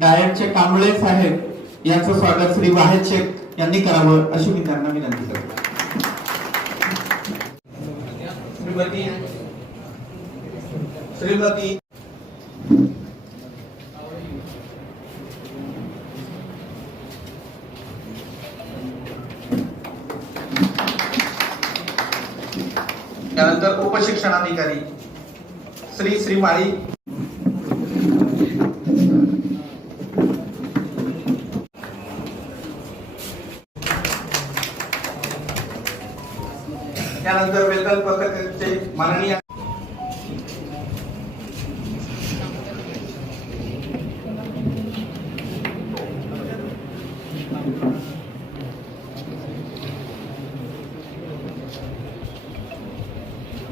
गायकचे कांबळे साहेब यांचं स्वागत श्री वाहेद शेख यांनी करावं अशी मी त्यांना विनंती करतो. श्रीमती त्यानंतर उपशिक्षणाधिकारी श्री माळी, त्यानंतर वेतन पत्रकाचे माननीय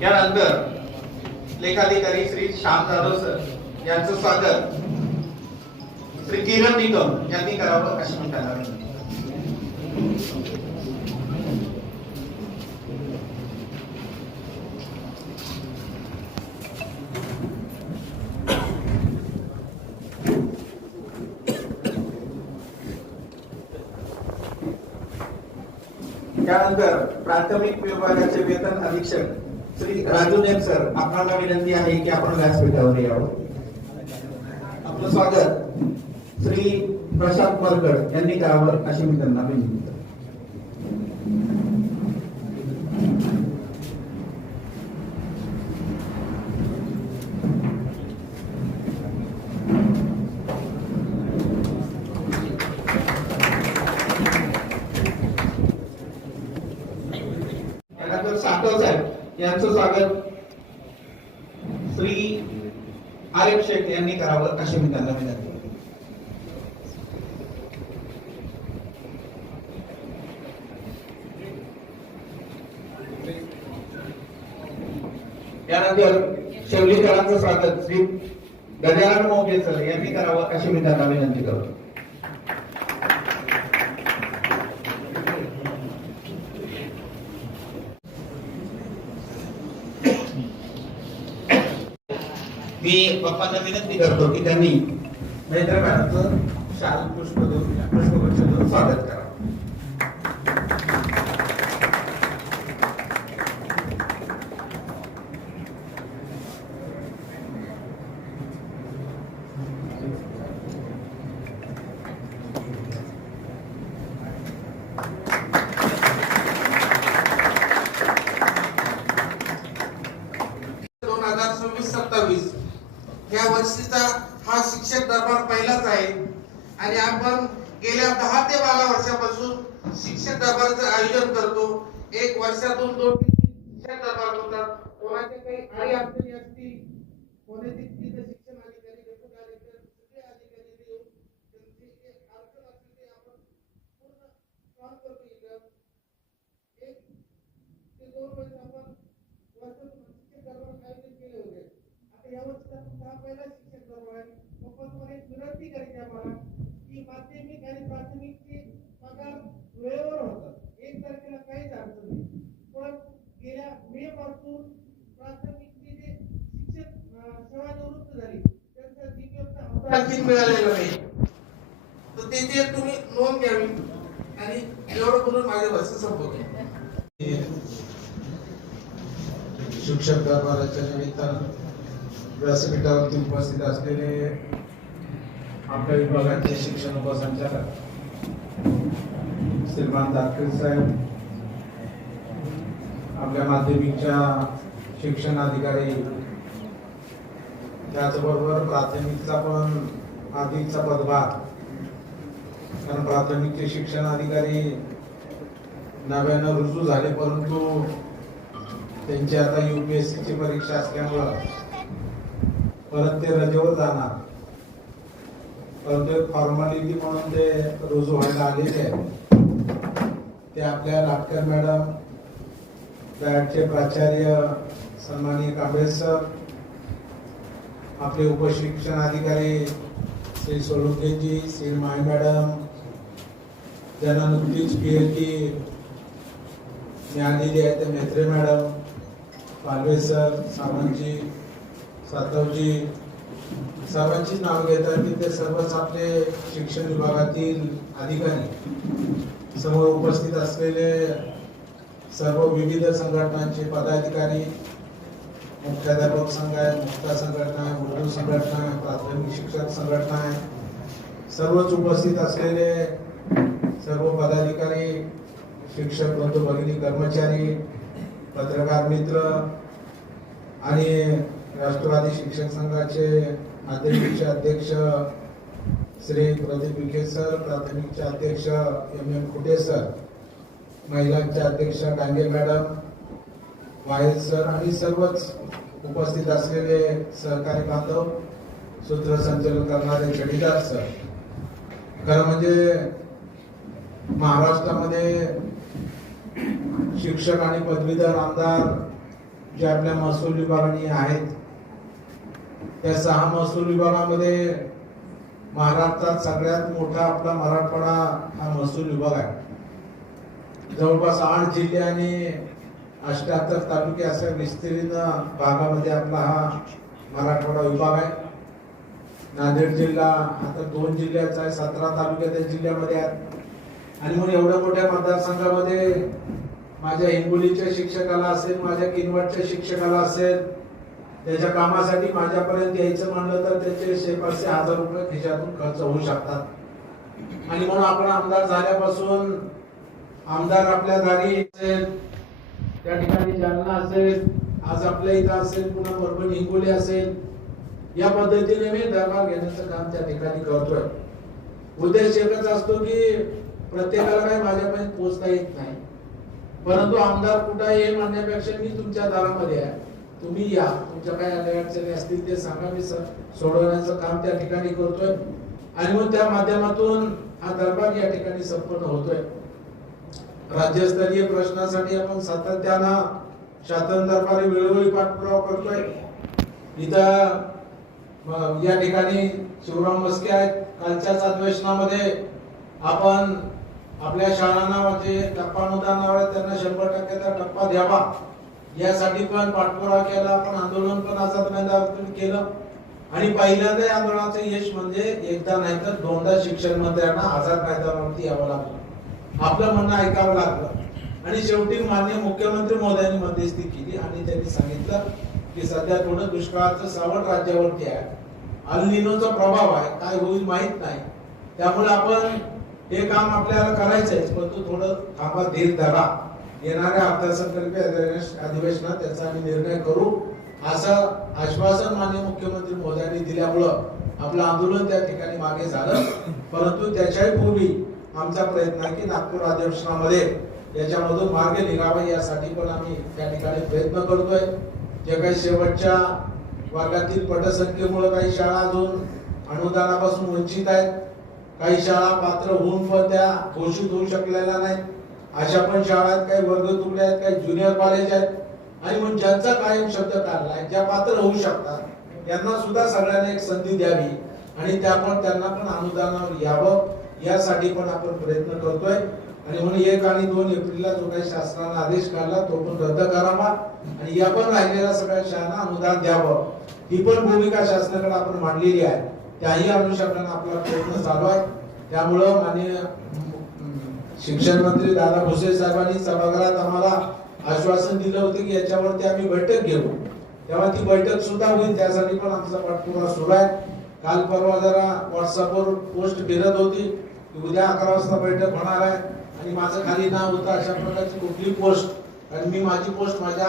यानंतर लेखाधिकारी श्री श्याम जाधव सर यांचं स्वागत श्री किरण निकम यांनी करावं अशी मी त्यांना विनंती. त्यानंतर प्राथमिक विभागाचे वेतन अधीक्षक श्री राजू नेम सर आपल्याला विनंती आहे की आपण व्यासपीठावर यावं. आपलं स्वागत श्री प्रशांत मरकड यांनी करावं अशी मी त्यांना विनंती करतो. सातव साहेब यांचं स्वागत श्री आरिफ शेख यांनी करावं अशी मी त्यांना विनंती करतो. त्यानंतर शेवलीकरांचं स्वागत श्री गजानन मोगे सर यांनी करावं अशी मी त्यांना विनंती करतो. मी बाप्पांना विनंती करतो की त्यांनी महेंद्र मॅडमचं शाल पुष्पगुच्छ देऊन स्वागत करावं. या वर्षीचा हा शिक्षक दरबार पहिलाच आहे आणि आपण गेल्या 10 ते 12 वर्षापासून शिक्षक दरबारचं आयोजन करतो. एक वर्षातून 2-3 शिक्षक दरबार होतात. कोणाचे काही अडी अडचणी असतील, कोणाची तिथे शिक्षण अधिकारी सगळे अधिकारी येऊन त्यांची जे अडचण असते ते आपण पूर्ण सॉल्व्ह करतो. इथं 1 ते 2 वर्ष आपण वर्षातून शिक्षक दरबार आयोजन केले होते. आता या वर्षीचा तुमचा पहिला शिक्षक दरबार आहे. तुम्हाला एक विनंती करायची आम्हाला की माध्यमिक आणि प्राथमिकचे पगार वेळेवर होतात. 1 तारखेला काहीच अडचण नाही. पण गेल्या मे पासून प्राथमिकचे जे शिक्षक सेवानिवृत्त झाली त्यांचा जीपीएफचा हप्ता मिळालेला नाही. तर त्याची तुम्ही नोंद घ्यावी आणि एवढं बोलून माझे भाषण संपवतो. शिक्षक दरबाराच्या निमित्तानं व्यासपीठावरती उपस्थित असलेले आपल्या विभागाचे शिक्षण उपसंचालक श्रीमान दाखल साहेब, आपल्या माध्यमिकच्या शिक्षण अधिकारी, त्याचबरोबर प्राथमिकचा पण अधिकचा पदभार, कारण प्राथमिकचे शिक्षण अधिकारी नव्यानं रुजू झाले परंतु त्यांची आता UPSC ची परीक्षा असल्यामुळं परत ते रजेवर जाणार, परंतु फॉर्मॅलिटी म्हणून ते रुजू व्हायला आलेले आहेत. ते आपल्या लाटकर मॅडम, बॅडचे प्राचार्य सन्माननीय कांबळे सर, आपले उपशिक्षण अधिकारी श्री सोलंकेजी, श्री माई मॅडम, ज्यांना नुकतीच PhD मिळालेली आहे ते मेत्रे मॅडम, पालवे सर, सावंतजी, सातवजी, सर्वांचीच नाव घेतात की ते सर्वच आपले शिक्षण विभागातील अधिकारी, समोर उपस्थित असलेले सर्व विविध संघटनांचे पदाधिकारी, मुख्याध्यापक संघ आहे, मुक्ता संघटना आहे, उर्दू संघटना आहे, प्राथमिक शिक्षक संघटना आहे, सर्वच उपस्थित असलेले सर्व पदाधिकारी, शिक्षक बंधू भगिनी, कर्मचारी, पत्रकार मित्र आणि राष्ट्रवादी शिक्षक संघाचे माध्यमिकचे अध्यक्ष श्री प्रदीप विखे सर, प्राथमिकचे अध्यक्ष एम खुटे सर, महिलांचे अध्यक्ष डांगे मॅडम, वाहेल सर आणि सर्वच उपस्थित असलेले सहकारी बांधव, सूत्रसंचालन करणारे जडीदार सर. खरं म्हणजे महाराष्ट्रामध्ये शिक्षक आणि पदवीधर आमदार जे आपल्या महसूल विभागाने आहेत, त्या 6 महसूल विभागामध्ये महाराष्ट्रात सगळ्यात मोठा आपला मराठवाडा हा महसूल विभाग आहे. जवळपास 8 जिल्हे आणि 78 तालुके अशा विस्तीर्ण भागामध्ये आपला हा मराठवाडा विभाग आहे. नांदेड जिल्हा आता 2 जिल्ह्याचा आहे, 17 तालुके त्या जिल्ह्यामध्ये आहेत. आणि म्हणून एवढ्या मोठ्या मतदारसंघामध्ये माझ्या हिंगोलीच्या शिक्षकाला असेल, माझ्या किनवटच्या शिक्षकाला असेल, त्याच्या कामासाठी माझ्यापर्यंत यायचं म्हणलं तर त्याचे 100-500 रुपये खिशातून खर्च होऊ शकतात. आणि म्हणून आपण आमदार झाल्यापासून आमदार आपल्या दारी असेल, त्या ठिकाणी जालना असेल, आज आपल्या इथं असेल, पुन्हा परभणी हिंगोली असेल, या पद्धतीने मी दरबार घेण्याचं काम त्या ठिकाणी करतोय. उद्देश एकच असतो की प्रत्येकाला काही माझ्यापर्यंत पोहोचता येत नाही, परंतु आमदार कुठं आहे म्हणण्यापेक्षा मी तुमच्या दारामध्ये आहे, तुम्ही या, तुमच्या काय अडचणी असतील ते सांगा, मी सोडवण्याचं काम त्या ठिकाणी करतोय. आणि मग त्या माध्यमातून हा दरबार या ठिकाणी संपन्न होतोय. राज्यस्तरीय प्रश्नासाठी आपण सातत्यानं शासन दरबारी वेळोवेळी पाठपुरावा करतोय. इथं या ठिकाणी शिवराम मस्के आहेत, कालच्याच अधिवेशनामध्ये आपण आपल्या शाळांना जे टप्पा अनुदानावर त्यांना 100%चा टप्पा द्यावा यासाठी पण पाठपुरावा केला. आपण आंदोलन पण आझाद मैदानातून केलं आणि पहिल्यांदा या आंदोलनाचं यश म्हणजे एकदा नाही तर 2दा शिक्षण मंत्र्यांना आझाद मैदानावरती यावं लागलं, आपलं म्हणणं ऐकावं लागलं. आणि शेवटी माननीय मुख्यमंत्री महोदयांनी मध्यस्थी केली आणि त्यांनी सांगितलं की सध्या थोडं दुष्काळाचं सावट राज्यावरती आहे, अल निनोचा प्रभाव आहे, काय होईल माहित नाही, त्यामुळे आपण हे काम आपल्याला करायचंय, परंतु थोडं थांबा, धीर धरा, येणाऱ्या अर्थसंकल्पीय अधिवेशनात त्याचा आम्ही निर्णय करू, असं आश्वासन माननीय मुख्यमंत्री महोदयांनी दिल्यामुळं आपलं आंदोलन त्या ठिकाणी मागे झालं. परंतु त्याच्याही पूर्वी आमचा प्रयत्न आहे की नागपूर अधिवेशनामध्ये याच्यामधून मार्ग निघावा, यासाठी पण आम्ही त्या ठिकाणी प्रयत्न करतोय. जे काही शेवटच्या वर्गातील पटसंख्येमुळे काही शाळा अजून अनुदानापासून वंचित आहेत, काही शाळा पात्र होऊन पण त्या घोषित होऊ शकलेल्या नाहीत, अशा पण शाळा आहेत, काही वर्ग तुकडे आहेत, काही ज्युनियर कॉलेज आहेत. आणि मग ज्यांचा कायम शब्द काढलाय, ज्या पात्र होऊ शकतात, त्यांना सुद्धा सगळ्यांना एक संधी द्यावी आणि त्यांना पण अनुदानावर यावं, यासाठी पण आपण प्रयत्न करतोय. आणि म्हणून 1 आणि 2 एप्रिलला जो काही शासनाने आदेश काढला तो पण रद्द करावा आणि या पण राहिलेल्या सगळ्या शाळांना अनुदान द्यावं, ही पण भूमिका शासनाकडे आपण मांडलेली आहे. त्याही अनुषंगाने आपला प्रयत्न चालू आहे. त्यामुळं माननीय शिक्षण मंत्री दादा भुसे साहेबांनी सभागृहात आम्हाला आश्वासन दिलं होतं की याच्यावरती आम्ही बैठक घेऊ, तेव्हा ती बैठक सुद्धा होईल, त्यासाठी पण आमचा पाठपुरावा सुरू आहे. काल परवा जरा व्हॉट्सअपवर पोस्ट फिरत होती की उद्या 11 वाजता बैठक होणार आहे आणि माझं खाली नाव होतं, अशा प्रकारची कुठली पोस्ट, कारण मी माझी पोस्ट माझ्या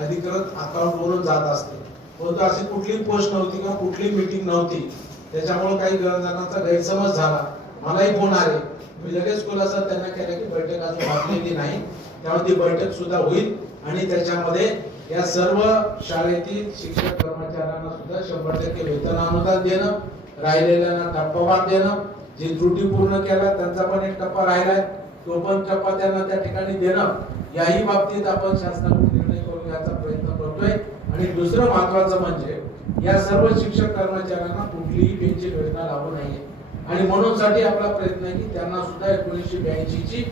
अधिकृत अकाउंटवरून जात असते, परंतु अशी कुठली पोस्ट नव्हती किंवा कुठली मीटिंग नव्हती, त्याच्यामुळे काही जणांचा गैरसमज झाला. मलाही फोन आले, मी लगेच खुलासा त्यांना केला की बैठक अजून झालेली नाही, त्यामुळे ती बैठक सुद्धा होईल आणि त्याच्यामध्ये या सर्व शाळेतील शिक्षक कर्मचाऱ्यांना सुद्धा 100% वेतन अनुदान देणं, राहिलेल्यांना टप्पावार देणं, जे त्रुटी पूर्ण केला त्यांचा पण एक टप्पा राहिलाय तो पण टप्पा त्यांना त्या ठिकाणी देणं, याही बाबतीत आपण शासनाकडून निर्णय करून घ्यायचा प्रयत्न करतोय. आणि दुसरं महत्वाचं म्हणजे या सर्व शिक्षक कर्मचाऱ्यांना कुठलीही पेन्शन योजना लागू नाहीये आणि म्हणून साठी आपला प्रयत्न आहे की त्यांना सुद्धा 1982 ची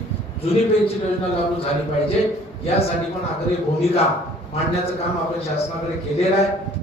जुनी पेन्शन योजना लागू झाली पाहिजे, यासाठी पण आग्रही भूमिका मांडण्याचं काम आपण शासनाकडे केलेलं आहे.